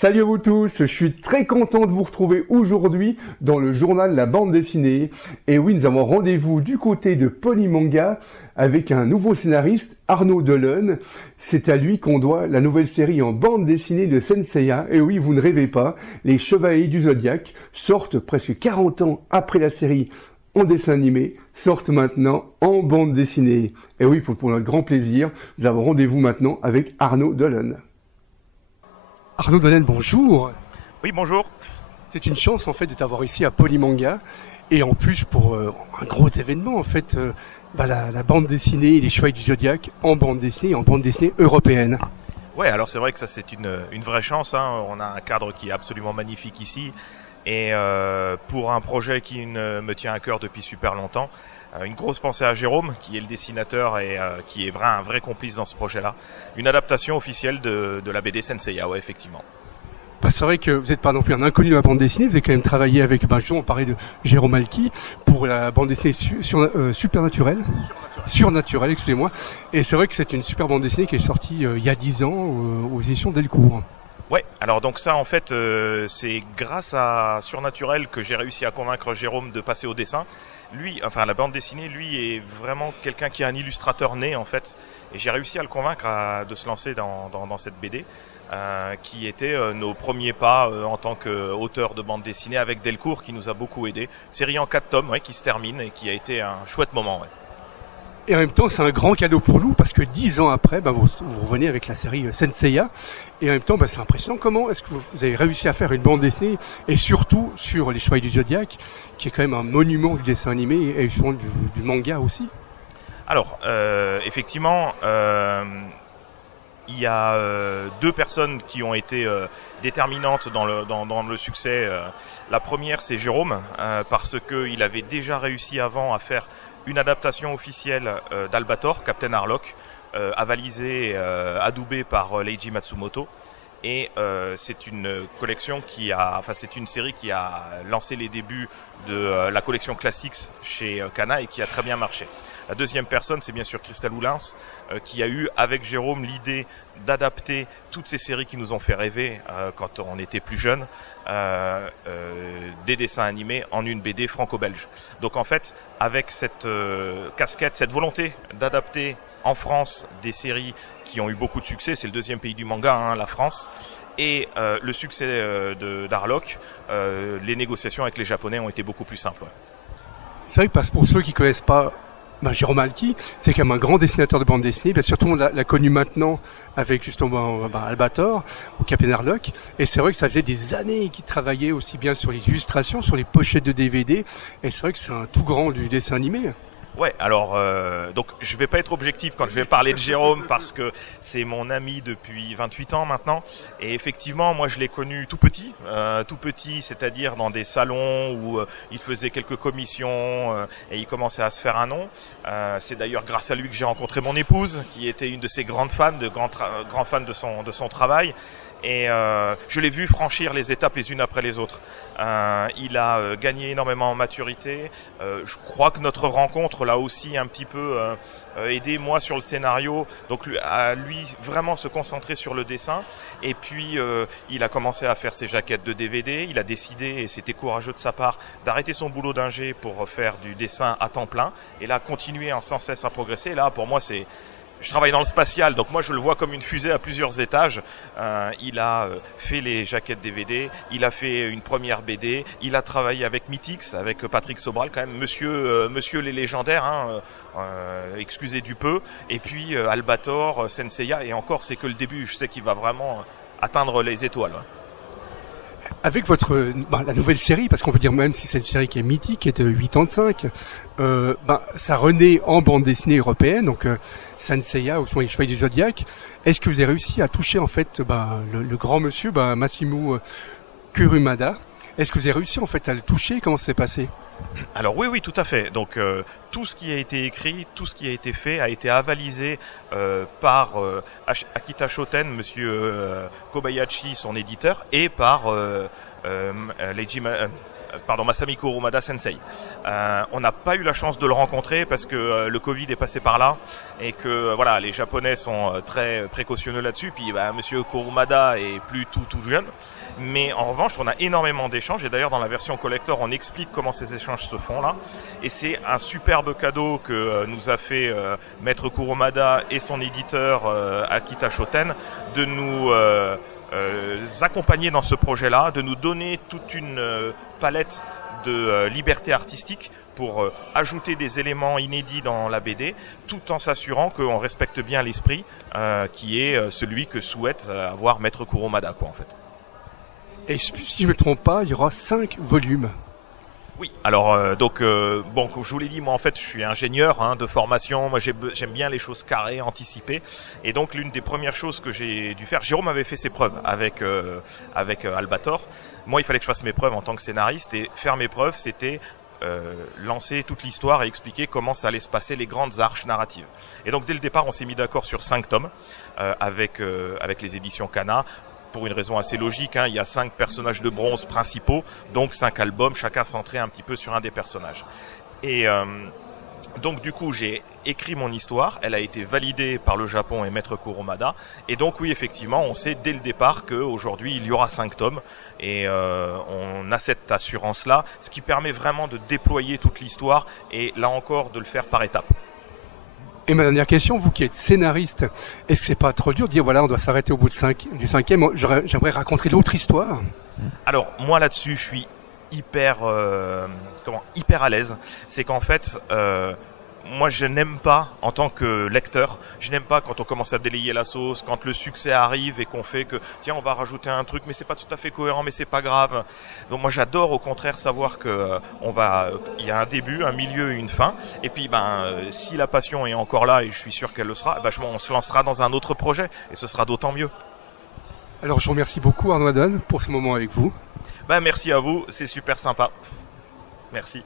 Salut à vous tous, je suis très content de vous retrouver aujourd'hui dans le journal La Bande Dessinée. Et oui, nous avons rendez-vous du côté de Polymanga avec un nouveau scénariste, Arnaud Delaune. C'est à lui qu'on doit la nouvelle série en bande dessinée de Senseiya. Et oui, vous ne rêvez pas, les Chevaliers du Zodiaque sortent presque 40 ans après la série en dessin animé, sortent maintenant en bande dessinée. Et oui, pour notre grand plaisir, nous avons rendez-vous maintenant avec Arnaud Delaune. Arnaud Delaune, bonjour. Oui, bonjour. C'est une chance en fait de t'avoir ici à Polymanga et en plus pour un gros événement en fait, la bande dessinée Les Chevaliers du Zodiaque en bande dessinée européenne. Ouais, alors c'est vrai que ça c'est une vraie chance, hein. On a un cadre qui est absolument magnifique ici et pour un projet qui me tient à cœur depuis super longtemps. Une grosse pensée à Jérôme, qui est le dessinateur et qui est un vrai complice dans ce projet-là. Une adaptation officielle de la BD Senseiya, ouais, effectivement. C'est vrai que vous n'êtes pas non plus un inconnu de la bande dessinée, vous avez quand même travaillé avec, on parlait de Jérôme Alki, pour la bande dessinée surnaturelle, excusez-moi. Et c'est vrai que c'est une super bande dessinée qui est sortie il y a 10 ans aux éditions Delcourt. Ouais, alors donc ça en fait c'est grâce à Surnaturel que j'ai réussi à convaincre Jérôme de passer au dessin. Lui, enfin la bande dessinée, lui est vraiment quelqu'un qui est un illustrateur né en fait. Et j'ai réussi à le convaincre de se lancer dans cette BD qui était nos premiers pas en tant qu'auteur de bande dessinée avec Delcourt qui nous a beaucoup aidé. Série en 4 tomes qui se termine et qui a été un chouette moment. Ouais. Et en même temps, c'est un grand cadeau pour nous parce que 10 ans après, vous revenez avec la série Senseiya. Et en même temps, c'est impressionnant. Comment est-ce que vous avez réussi à faire une bande dessinée et surtout sur Les Chevaliers du Zodiaque, qui est quand même un monument du dessin animé et souvent du manga aussi. Alors, effectivement, il y a deux personnes qui ont été déterminantes dans le succès. La première, c'est Jérôme, parce qu'il avait déjà réussi avant à faire une adaptation officielle d'Albator, Captain Harlock, avalisée, adoubée par Leiji Matsumoto. Et c'est une collection c'est une série qui a lancé les débuts de la collection Classics chez Kana et qui a très bien marché. La deuxième personne, c'est bien sûr Christelle Oulins, qui a eu avec Jérôme l'idée d'adapter toutes ces séries qui nous ont fait rêver quand on était plus jeunes, des dessins animés en une BD franco-belge. Donc en fait, avec cette casquette, cette volonté d'adapter en France des séries qui ont eu beaucoup de succès, c'est le deuxième pays du manga, la France, et le succès d'Harlock, les négociations avec les Japonais ont été beaucoup plus simples. Ouais. C'est vrai que pour ceux qui ne connaissent pas Jérôme Alki, c'est quand même un grand dessinateur de bande dessinée, surtout on l'a connu maintenant avec justement Albator ou Captain Harlock, et c'est vrai que ça faisait des années qu'il travaillait aussi bien sur les illustrations, sur les pochettes de DVD, et c'est vrai que c'est un tout grand du dessin animé. Ouais, alors donc je vais pas être objectif quand je vais parler de Jérôme parce que c'est mon ami depuis 28 ans maintenant et effectivement moi je l'ai connu tout petit, c'est-à-dire dans des salons où il faisait quelques commissions et il commençait à se faire un nom. C'est d'ailleurs grâce à lui que j'ai rencontré mon épouse qui était une de ses grandes fans, grand fan de son travail. Et je l'ai vu franchir les étapes les unes après les autres. Il a gagné énormément en maturité. Je crois que notre rencontre l'a aussi un petit peu aidé moi sur le scénario. Donc à lui vraiment se concentrer sur le dessin. Et puis il a commencé à faire ses jaquettes de DVD. Il a décidé, et c'était courageux de sa part, d'arrêter son boulot d'ingé pour faire du dessin à temps plein. Et là continuer sans cesse à progresser. Et là pour moi je travaille dans le spatial, donc moi je le vois comme une fusée à plusieurs étages. Il a fait les jaquettes DVD, il a fait une première BD, il a travaillé avec Mythix, avec Patrick Sobral quand même, monsieur les légendaires, excusez du peu. Et puis Albator, Senseiya, et encore c'est que le début, je sais qu'il va vraiment atteindre les étoiles. Avec la nouvelle série, parce qu'on peut dire même si c'est une série qui est mythique, qui est de 85, ça renaît en bande dessinée européenne, donc Senseiya ou Les Chevaliers du Zodiaque. Est-ce que vous avez réussi à toucher en fait le grand monsieur Massimo Kurumada? Est-ce que vous avez réussi en fait à le toucher? Comment ça s'est passé? Alors oui, tout à fait. Donc tout ce qui a été écrit, tout ce qui a été fait a été avalisé par Akita Shoten, monsieur Kobayashi, son éditeur, et par Masami Kurumada Sensei. On n'a pas eu la chance de le rencontrer parce que le Covid est passé par là et que voilà, les Japonais sont très précautionneux là-dessus. Puis Monsieur Kurumada est plus tout jeune. Mais en revanche, on a énormément d'échanges. Et d'ailleurs, dans la version collector, on explique comment ces échanges se font là. Et c'est un superbe cadeau que nous a fait Maître Kurumada et son éditeur Akita Shoten de nous accompagner dans ce projet-là, de nous donner toute une palette de liberté artistique pour ajouter des éléments inédits dans la BD, tout en s'assurant qu'on respecte bien l'esprit qui est celui que souhaite avoir Maître Kurumada, quoi, en fait. Et si je ne me trompe pas, il y aura 5 volumes. Oui, alors bon, comme je vous l'ai dit, moi en fait je suis ingénieur de formation, moi j'aime bien les choses carrées, anticipées, et donc l'une des premières choses que j'ai dû faire, Jérôme avait fait ses preuves avec Albator, moi il fallait que je fasse mes preuves en tant que scénariste, et faire mes preuves c'était lancer toute l'histoire et expliquer comment ça allait se passer, les grandes arches narratives. Et donc dès le départ on s'est mis d'accord sur 5 tomes avec les éditions Kana. Pour une raison assez logique, il y a 5 personnages de bronze principaux, donc 5 albums, chacun centré un petit peu sur un des personnages. Et donc du coup, j'ai écrit mon histoire, elle a été validée par le Japon et Maître Kurumada, et donc oui, effectivement, on sait dès le départ qu'aujourd'hui, il y aura 5 tomes, et on a cette assurance-là, ce qui permet vraiment de déployer toute l'histoire, et là encore, de le faire par étapes. Et ma dernière question, vous qui êtes scénariste, est-ce que c'est pas trop dur de dire voilà, on doit s'arrêter au bout du 5e, j'aimerais raconter l'autre histoire? Alors moi là-dessus, je suis hyper à l'aise. C'est qu'en fait, moi je n'aime pas, en tant que lecteur, je n'aime pas quand on commence à délayer la sauce, quand le succès arrive et qu'on fait que tiens, on va rajouter un truc mais c'est pas tout à fait cohérent, mais c'est pas grave. Donc moi j'adore au contraire savoir que il y a un début, un milieu et une fin, et puis si la passion est encore là, et je suis sûr qu'elle le sera, on se lancera dans un autre projet et ce sera d'autant mieux. Alors je vous remercie beaucoup Arnaud Adon pour ce moment avec vous. Merci à vous, c'est super sympa. Merci.